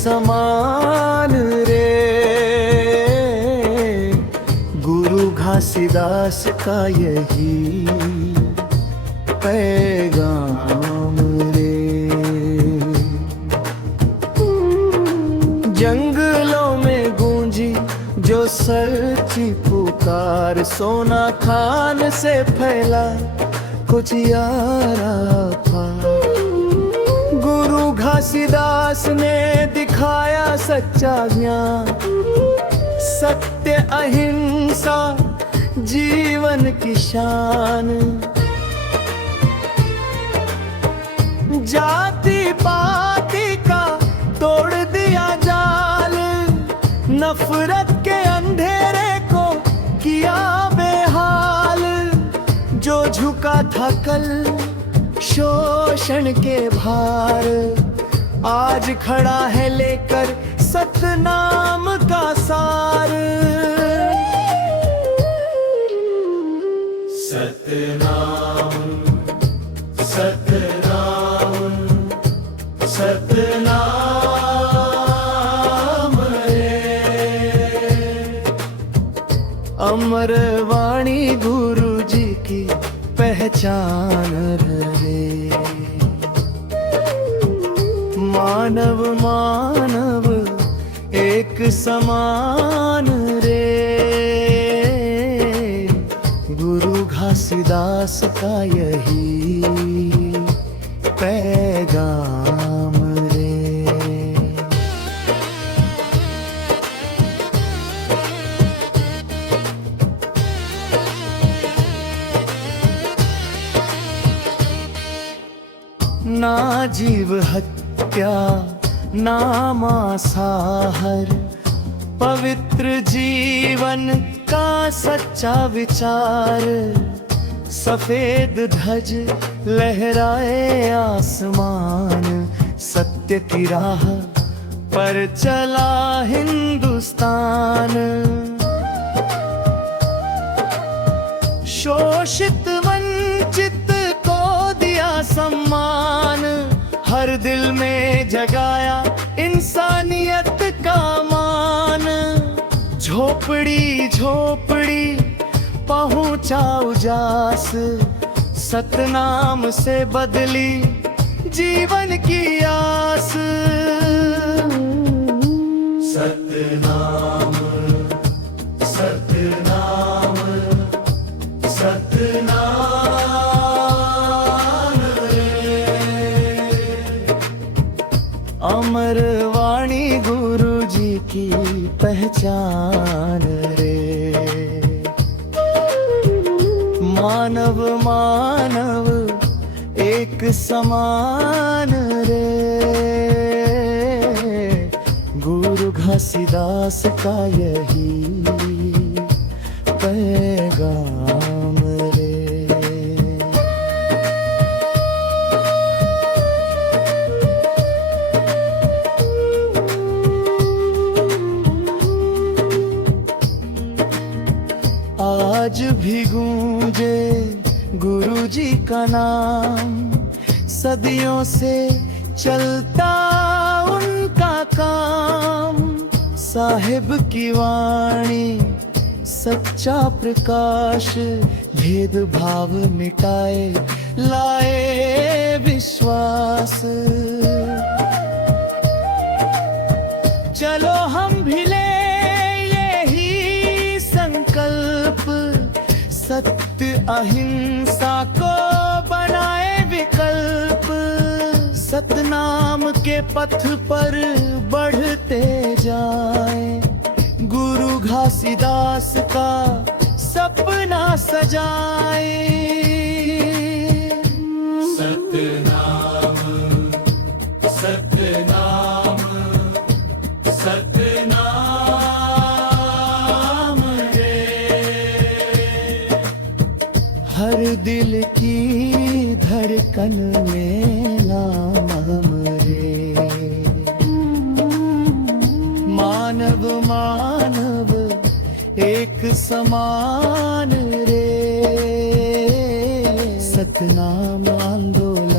समान रे। गुरु घासीदास का यही पैगाम रे। जंगलों में गूंजी जो सच्ची पुकार, सोना खान से फैला कुछ यारा पार। गुरु घासीदास ने दिखाया सच्चा ज्ञान, सत्य अहिंसा जीवन की शान। जाति पाति का तोड़ दिया जाल, नफरत के अंधेरे को किया बेहाल। जो झुका था कल शोषण के भार, आज खड़ा है लेकर सतनाम का सार। सतनाम सतनाम सतनाम रे। अमर वाणी गुरु जी की पहचान रहे। मानव मानव एक समान रे। गुरु घासीदास का यही पैगाम रे। ना जीव हत्या ना मांसाहार, पवित्र जीवन का सच्चा विचार। सफेद ध्वज लहराए आसमान, सत्य की राह पर चला हिंदुस्तान। शोषित वंचित को दिया सम्मान, हर दिल में जगाया इंसानियत का मान। झोपड़ी झोपड़ी पहुंचा उजास, सतनाम से बदली जीवन की आस। सतनाम सतनाम सतनाम रे। अमर वाणी गुरु जी की पहचान रे। मानव मानव एक समान रे। गुरु घासीदास का यही पैगाम रे। आज भी गूंजे गुरु जी का नाम, सदियों से चलता उनका काम। साहिब की वाणी सच्चा प्रकाश, भेदभाव मिटाए लाए विश्वास। चलो हम भी ले यही संकल्प, सत्य अहिंसा को बनाए विकल्प। सतनाम के पथ पर बढ़ते जाएं, गुरु घासीदास का सपना सजाए। सतनाम सतनाम सतनाम रे। हर दिल की धड़कन में नाम रे। मानव मानव एक समान रे। सतनाम आंदोलन